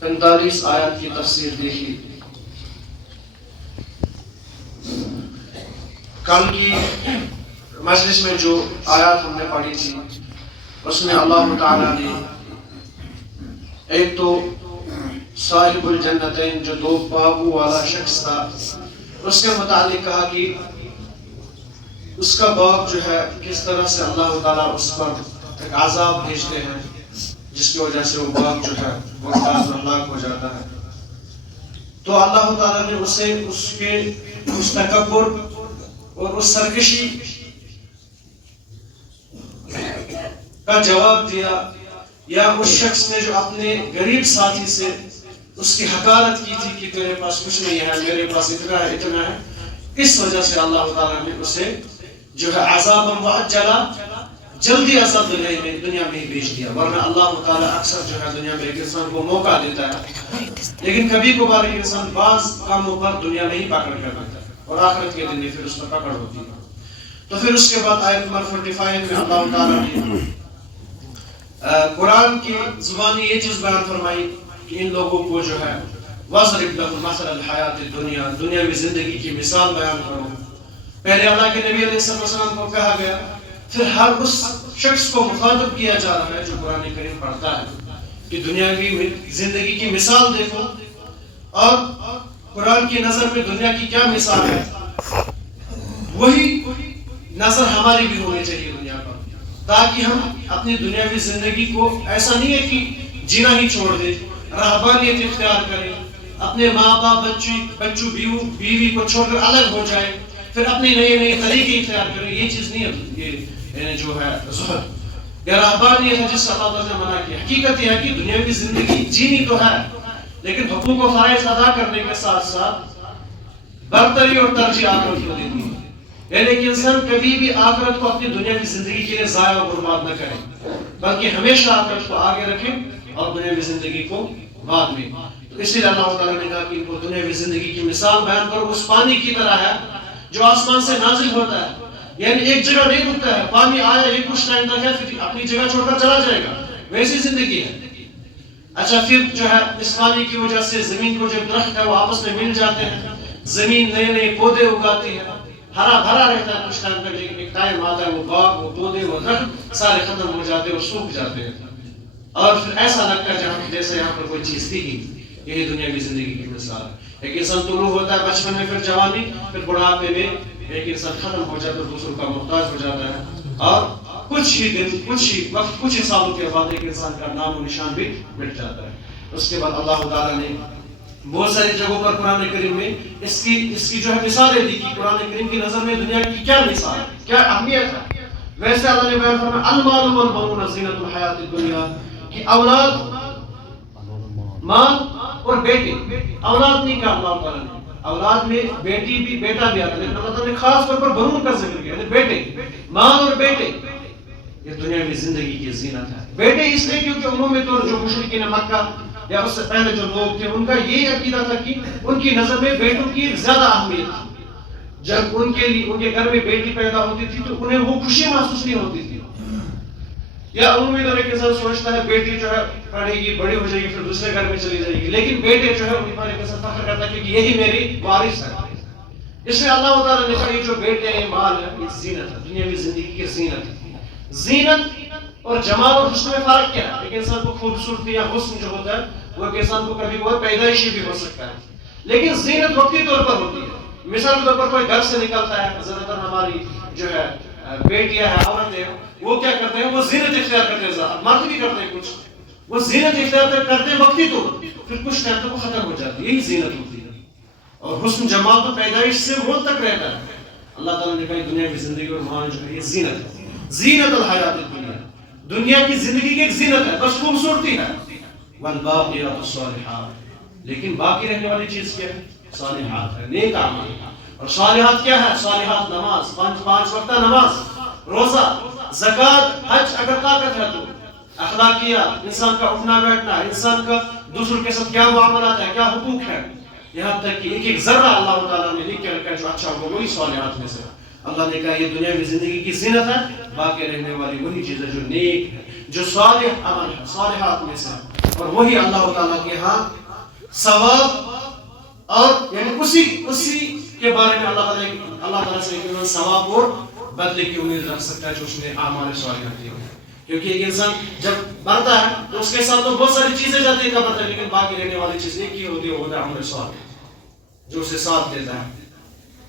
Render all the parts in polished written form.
45 آیات کی تفسیر دیکھی. کل کی مجلس میں جو آیات ہم نے پڑھی تھی اس میں اللہ تعالیٰ نے ایک تو صاحب الجنتین جو 2 باغوں والا شخص تھا اس کے متعلق کہا کہ اس کا باغ جو ہے کس طرح سے اللہ تعالیٰ اس پر ایک عذاب بھیجتے ہیں جس کی وجہ سے وہ باغ جو ہے وہ ہلاک ہو جاتا ہے. تو اللہ تعالیٰ نے اسے اس تکبر اور اس سرکشی کا جواب دیا، یا اس شخص نے جو اپنے غریب ساتھی سے اس کی حقارت کی تھی کہ تیرے پاس کچھ نہیں ہے، میرے پاس اتنا ہے اتنا ہے، اس وجہ سے اللہ تعالیٰ نے اسے جو ہے عذاب معجلا جلدی عذاب دنیا میں ہی بھیج دیا. ورنہ اللہ تعالیٰ اکثر جو ہے دنیا میں ایک انسان کو موقع دیتا ہے، لیکن کبھی کبھار ایک انسان بعض کاموں پر دنیا میں ہی پکڑ کر دیتا ہے اور آخرت کے دن پھر اس پر پکڑ ہوتی ہے. تو پھر اس کے بعد آیت نمبر 45 میں اللہ تعالیٰ نے قرآن کی زبانی یہ چیز بیان فرمائی کہ ان لوگوں کو جو ہے وَاضْرِبْ لَهُمْ مَثَلَ الْحَيَاةِ الدُّنْيَا، دنیاوی زندگی کی مثال بیان کرو. پہلے اللہ کے نبی علیہ السلام کو کہا گیا، پھر ہر اس شخص کو مخاطب کیا جا رہا ہے جو قرآن کریم پڑھتا ہے کہ دنیاوی زندگی کی مثال دیکھو، اور قرآن کی نظر میں دنیا کی کیا مثال ہے وہی نظر ہماری بھی ہونی چاہیے دنیا پر، تاکہ ہم اپنی دنیاوی زندگی کو ایسا نہیں ہے کہ جینا ہی چھوڑ دیں، رہبانیت اختیار کریں، اپنے ماں باپ بچوں بیوی کو چھوڑ کر الگ ہو جائے، پھر اپنی نئے طریقے اختیار کریں. یہ چیز نہیں ہے، یہ جو ہے زہد یا رہبانیت ہے جس سے اللہ تعالیٰ نے منع کیا. حقیقت یہ ہے کہ دنیاوی زندگی جینی تو ہے، لیکن حقوق و فرائض ادا کرنے کے ساتھ ساتھ برتری اور ترجیح آخرت کو دیتی ہے. یعنی کہ انسان کبھی بھی آخرت کو اپنی دنیاوی زندگی کے لیے ضائع اور برباد نہ کرے، بلکہ ہمیشہ آخرت کو آگے رکھیں اور دنیاوی زندگی کو بعد میں. تو اسی لیے اللہ تعالیٰ نے کہا کہ ان کو دنیاوی زندگی کی مثال بیان کرو، اس پانی کی طرح ہے جو آسمان سے نازل ہوتا ہے، یعنی ایک جگہ نہیں رکتا ہے، پانی آیا ایک کچھ ٹائم تک ہے پھر اپنی جگہ چھوڑ کر چلا جائے گا، ویسی زندگی ہے. اچھا پھر جو ہے اس پانی کی وجہ سے زمین کو جو درخت ہے وہ آپس میں مل جاتے ہیں، زمین نئے پودے اگاتی ہے، ہرا بھرا رہتا ہے کچھ ٹائم تک، لیکن ایک ٹائم آتا ہے وہ باغ وہ پودے وہ درخت سارے ختم ہو جاتے ہیں اور سوکھ جاتے ہیں، اور پھر ایسا لگتا ہے جہاں جیسے یہاں پر کوئی چیز تھی ہی. یہی دنیا کی زندگی کی مثال ہے. ایک انسان طلوع ہوتا ہے بچپن میں، پھر جوانی، پھر بڑھاپے میں ایک انسان ختم ہو جاتا ہے، دوسروں کا محتاج ہو جاتا ہے، اور کچھ ہی دن کچھ ہی وقت کچھ ہی سالوں کے بعد ایک انسان کا نام و نشان بھی مٹ جاتا ہے. اس کے بعد اللہ تعالیٰ نے بہت ساری جگہوں پر قرآن کریم میں اس کی جو ہے مثالیں دی کہ قرآن کریم کی نظر میں دنیا کی کیا مثال ہے، کیا اہمیت ہے. ویسے اللہ نے بیان فرمایا المال والبنون زینۃ الحیات الدنیا، کہ اولاد، مال اور بیٹے، اولاد نہیں کہا اللہ تعالیٰ نے، اولاد میں بیٹی بھی بیٹا بھی آتا ہے، لیکن اللہ تعالیٰ نے خاص طور پر بنون کا ذکر کیا، یعنی بیٹے، مال اور بیٹے یہ دنیاوی زندگی کی زینت ہے. بیٹے اس لیے کیونکہ عمومی طور جو مشرکین مکہ یا اس سے پہلے جو لوگ تھے ان کا یہ عقیدہ تھا کہ ان کی نظر میں بیٹوں کی زیادہ اہمیت تھی. جب ان کے گھر میں بیٹی پیدا ہوتی تھی تو انہیں وہ خوشی محسوس نہیں ہوتی تھی. یا عمومی طور ایک انسان سوچتا ہے بیٹی جو ہے پڑھے گی بڑی ہو جائے گی پھر دوسرے گھر میں چلی جائے گی، لیکن بیٹے جو ہے ان پر ایک انسان فخر کرتا ہے کہ یہی میری وارث ہے. اس لیے اللہ تعالیٰ نے کہا یہ جو بیٹے ہیں مال ہے یہ زینت ہے، دنیاوی زندگی کی زینت ہے. زینت اور جمال اور حسن میں فرق کیا ہے؟ ایک انسان کو خوبصورتی یا حسن جو ہوتا ہے وہ ایک انسان کو کبھی بہت پیدائشی بھی ہو سکتا ہے، لیکن زینت وقتی طور پر ہوتی ہے. مثال کے طور پر کوئی گھر سے نکلتا ہے، زیادہ تر ہماری جو ہے بیٹیاں ہیں، عورتیں ہیں، وہ کیا کرتے ہیں، وہ زینت اختیار کرتے ہیں، مرد بھی کرتے ہیں کچھ، وہ زینت اختیار کرتے ہیں وقتی طور پر، پھر کچھ ٹائم تک وہ ختم ہو جاتی ہے. یہی زینت ہوتی ہے. اور حسن جمال تو پیدائش سے موت تک رہتا ہے. اللہ تعالیٰ نے کہا دنیا کی زندگی اور مال جو ہے یہ زینت ہے، زینت الحیات الدنیا، دنیا کی زندگی کی ایک زینت ہے، بس خوبصورتی ہے. والباقیات الصالحات، لیکن باقی رہنے والی چیز کیا ہے؟ صالحات ہے، نیک اعمال. اور صالحات کیا ہے؟ صالحات نماز، پانچ وقتہ نماز، روزہ، زکوٰۃ، حج اگر طاقت ہے تو، اخلاقیات، انسان کا اٹھنا بیٹھنا، انسان کا دوسروں کے ساتھ کیا معاملات ہے، کیا حقوق ہے، یہاں تک کہ ایک ذرہ اللہ تعالیٰ نے لکھ کے رکھا ہے جو اچھا ہوگا وہی صالحات میں سے. اللہ نے کہا یہ دنیاوی زندگی کی زینت ہے، باقی رہنے والی وہی چیز ہے جو نیک ہے، جو صالح عمل ہے، صالحات میں سے. اور وہی اللہ تعالیٰ کے ہاں ثواب اور یعنی اسی کے بارے میں اللہ تعالیٰ سے ثواب اور بدلے کی امید رکھ سکتا ہے جو اس نے اعمال صالحہ کرتے ہیں. کیونکہ ایک انسان جب مرتا ہے تو اس کے ساتھ تو بہت ساری چیزیں جاتی ہیں قبر تک، لیکن باقی رہنے والی چیز ایک ہی ہوتی ہے، وہ ہوتا ہے عمل صالح جو اسے ساتھ دیتا ہے.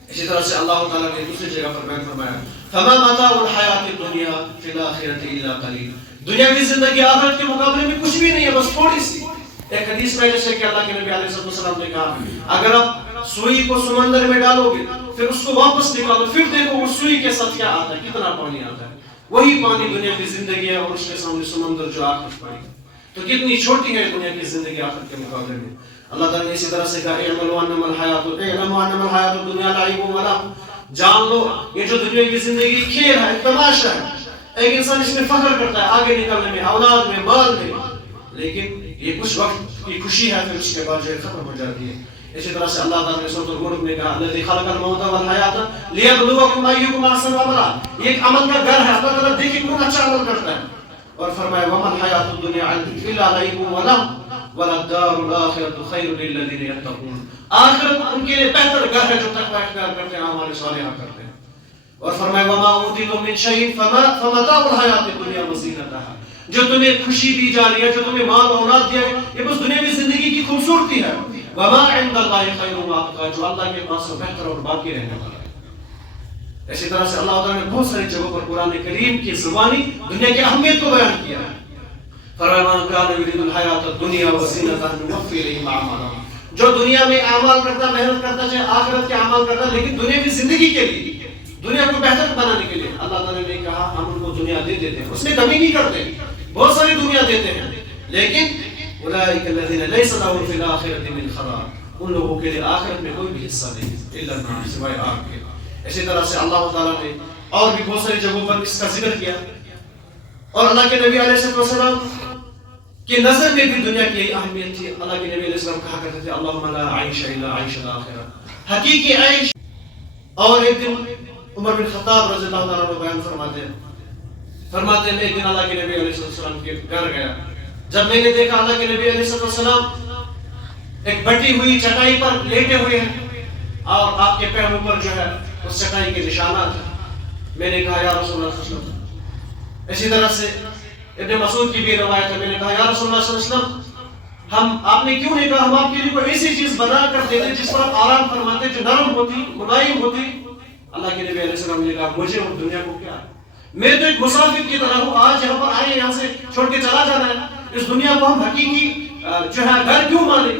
اسی طرح سے اللہ تعالیٰ نے دوسری جگہ پر بیان فرمایا فما متاع الحیات الدنیا فی الاخرۃ الا قلیل. دنیاوی زندگی آخرت کے مقابلے میں کچھ بھی نہیں ہے، بس تھوڑی سی. ایک حدیث میں جیسے کہ اللہ کے نبی علیہ السلام نے کہا اگر آپ سوئی کو سمندر میں ڈالو گے پھر اس کو واپس نکالو پھر دیکھو وہ سوئی کے ساتھ کیا آتا ہے، کتنا پانی آتا ہے. وہی پانی دنیا کی زندگی ہے اور اس کے سامنے سمندر جو آخرت پڑی ہے. تو کتنی چھوٹی ہے دنیا کی زندگی آخرت کے مقابلے میں. اللہ تعالیٰ نے اسی طرح سے کہا اعملوا انما الحیات الدنیا لعب و لہو. جان لو یہ جو دنیا کی زندگی کھیل ہے، تماشا ہے. ایک انسان اس میں فخر کرتا ہے آگے نکلنے میں، اولاد میں، مال میں، لیکن یہ کچھ وقت کی خوشی ہے، پھر اس کے بعد جو ہے ختم ہو جاتی ہے. اسی طرح سے اللہ تعالیٰ نے سورۃ الملک میں کہا الذی خلق الموت والحیات لیبلوکم ایکم احسن عملا. یہ ایک عمل کا گھر ہے، اللہ تعالیٰ دیکھیں کون اچھا عمل کرتا ہے. اور فرمایا وما الحیات الدنیا الا لعب و لہو وللدار الاخرۃ خیر للذین یتقون. آخرت ان کے لیے بہتر گھر ہے جو تقوی اختیار کرتے ہیں، اعمال صالحہ کرتے ہیں. اور فرمایا وما اوتیتم من شیء فمتاع الحیات الدنیا وزینتها. جو تمہیں خوشی دی جا رہی ہے، جو تمہیں مال اولاد دیا ہے، یہ بس دنیاوی زندگی کی خوبصورتی ہے. وما عند اللہ خیر وابقی. جو اللہ کے پاس بہتر اور باقی رہنے والا ہے. اسی طرح سے اللہ تعالیٰ نے بہت ساری جگہوں پر قرآن کریم کی زبانی دنیا کی اہمیت کو بیان کیا ہے. فرمایا من کان یرید الحیات الدنیا وزینتها نوفی الیہم اعمالهم. جو دنیا میں اعمال کرتا، محنت کرتا، چاہے آخرت کے اعمال کرتا، لیکن دنیا کی زندگی کے لیے، دنیا کو بہتر بنانے کے لیے اللہ تعالیٰ نے کہا ہم ان کو دنیا دے دیتے ہیں. اس میں کمی نہیں کرتے، بہت ساری دنیا دیتے ہیں، لیکن اولئک الذین لیس لهم فی الاخرۃ من خلاق. ان لوگوں کے لیے آخرت میں کوئی بھی حصہ نہیں الا النار، سوائے آگ کے. اسی طرح سے اللہ تعالیٰ نے اور بھی بہت ساری جگہوں پر اس کا ذکر کیا. اور اللہ کے نبی علیہ السلام کی نظر میں بھی دنیا کی اہمیت تھی. اللہ کے نبی علیہ السلام کہا کرتے تھے اللہم لا عیش الا عیش الاخرہ. حقیقی عیش. اور ایک دن عمر بن خطاب رضی اللہ تعالیٰ عنہ بیان فرماتے ہیں ایک دن اللہ کے نبی علیہ السلام کے گھر گیا. جب میں نے دیکھا اللہ کے نبی علیہ السلام ایک بٹی ہوئی چٹائی پر لیٹے ہوئے ہیں اور آپ کے پیروں پر جو ہے اس چٹائی کے نشانات ہیں. میں نے کہا یا رسول اللہ صلی اللہ علیہ وسلم. اسی طرح سے ابن مسعود کی بھی روایت ہے. میں نے کہا یا رسول اللہ صلی اللہ علیہ وسلم آپ نے کیوں نہیں کہا ہم آپ کے لیے کوئی ایسی چیز بنا کر دیتے جس پر آپ آرام فرماتے، جو نرم ہوتی، ملائم ہوتی. اللہ کے نبی علیہ السلام نے کہا مجھے اور دنیا کو کیا، میں تو ایک مسافر کی طرح ہوں. آج یہاں پر آئے، یہاں سے چھوڑ کے چلا جانا ہے. اس دنیا کو ہم حقیقی جو ہے گھر کیوں مانے.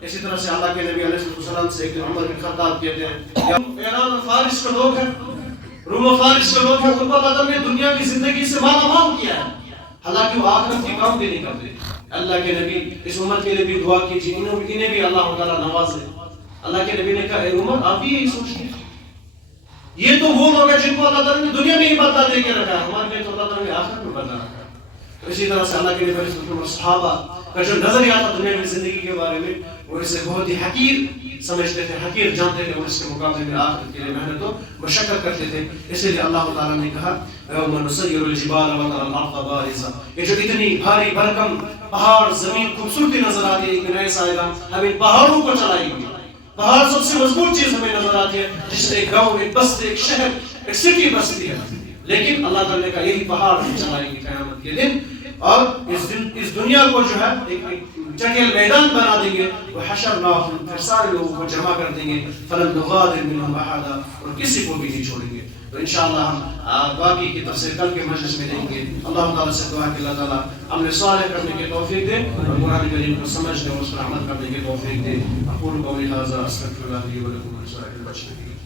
اسی طرح سے اللہ کے نبی علیہ السلام سے ایک دن عمر بن خطاب کہتے ہیں ایران اور فارس کے لوگ ہیں، روم و فارس کے لوگ ہیں، ان کو اللہ نے دنیا کی زندگی سے مالا مال کیا ہے، حالانکہ وہ آخرت کی کام بھی نہیں کرتے. اللہ کے نبی اس امت کے لیے بھی دعا کیجیے، انہیں بھی اللہ تعالیٰ نوازے. اللہ کے نبی نے کہا اے امت آپ بھی یہی سوچتے ہیں. یہ تو وہ لوگ ہیں جن کو اللہ تعالیٰ نے دنیا میں ہی بدلا دے کے رکھا ہے، ہمارے لیے تو اللہ تعالیٰ نے آخرت میں بدلا رکھا ہے. اسی طرح سے اللہ کے نبی علیہ السلام صحابہ کا جو نظریہ تھا دنیا کی زندگی کے بارے میں، وہ اسے بہت ہی حقیر سمجھتے تھے، حقیر جانتے تھے، اور اس کے مقابلے میں آخرت کے لیے محنت و مشقت کرتے تھے. اسی لیے اللہ تعالیٰ نے کہا یوم نسیر الجبال وترى الارض بارزة. یہ جو اتنی بھاری بھرکم پہاڑ زمین خوبصورتی نظر آتی ہے، ایک نئے سائرہ ہم ان پہاڑوں کو چلائیں گے. پہاڑ سب سے مضبوط چیز ہمیں نظر آتی ہے، جس سے ایک گاؤں، ایک بستی، ایک شہر، ایک سٹی بستی ہے. لیکن اللہ تعالیٰ کا یہی پہاڑ چلائیں گے قیامت کے دن، اور اس دنیا کو جو ہے ایک جنگل میدان بنا دیں گے. وہ حشرناہم، پھر سارے لوگوں کو جمع کر دیں گے. فلن نغادر منہم احدا، اور کسی کو بھی نہیں چھوڑیں گے. تو انشاءاللہ ہم باقی کی تفسیر کل کے مجلس میں دیں گے. اللہ تعالیٰ سے دعا کہ اللہ تعالیٰ عمل صالح کرنے کی توفیق دے اور قرآن کریم کو سمجھنے اور اس پر عمل کرنے کی توفیق دے. اقول قولی ھذا استغفر اللہ لی ولکم ولسائر المشرکین.